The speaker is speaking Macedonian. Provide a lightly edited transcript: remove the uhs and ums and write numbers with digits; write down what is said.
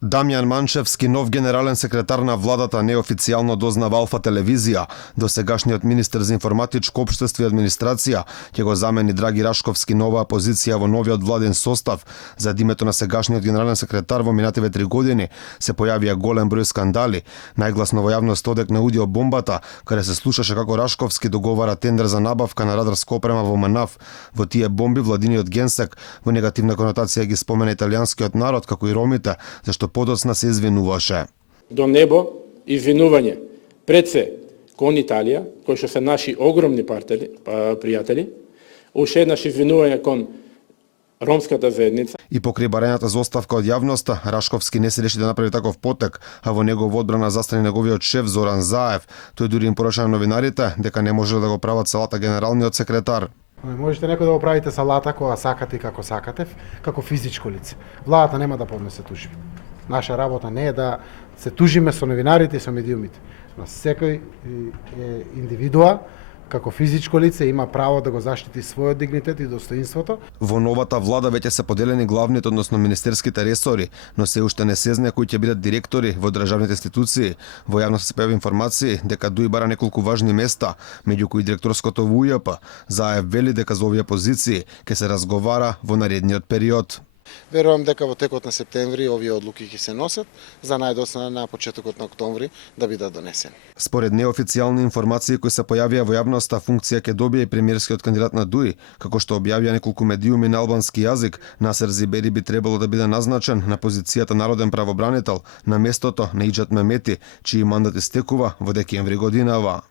Дамјан Манчевски, нов генерален секретар на владата, неофицијално дознава Алфа телевизија. Досегашниот министер за информатичко општество и администрација ќе го замени Драги Рашковски новаа позиција во новиот владен состав. За името на сегашниот генерален секретар во минативе 3 години се појавија голем број скандали. Најгласно во јавност одек на аудиобомбата, каде се слушаше како Рашковски договара тендер за набавка на радарска опрема во МНАФ. Во тие бомби владиниот генсек во негативна конотација ги спомена италијанскиот народ, како и ромите, зашто подоцна се извинуваше. До небо извинување пред се кон Италија, кои што се наши огромни пријатели, уште еднаш извинување кон ромската заедница. И покрај барањата за оставка од јавноста, Рашковски не се реши да направи таков потек, а во негова одбрана застани неговиот шеф Зоран Заев. Тој дури им порача на новинарите дека не може да го прават салата генералниот секретар. Можете некој да го правите салата кога сакате и како сакате, како физичко лице. Владата нема да поднесе тужби. Наша работа не е да се тужиме со новинарите и со медиумите. Но секој индивидуа, како физичко лице, има право да го заштити својот дигнитет и достоинството. Во новата влада веќе се поделени главните, односно министерските ресори, но се уште не се знае кои ќе бидат директори во државните институции. Во јавност се појави информации дека ДУИ бара неколку важни места, меѓу кои директорското во УЈП. Заев вели дека за овие позиции ќе се разговара во наредниот период. Верувам дека во текот на септември овие одлуки ќе се носат, за најдосна на почетокот на октомври да бидат донесени. Според неофицијални информации кои се појавија во јавноста, функција ќе добие и премиерскиот кандидат на ДУИ, како што објавија неколку медиуми на албански јазик. Насер Зибери би требало да биде назначен на позицијата народен правобранител на местото на Иџат Мемети, чиј мандат истекува во декември годинава.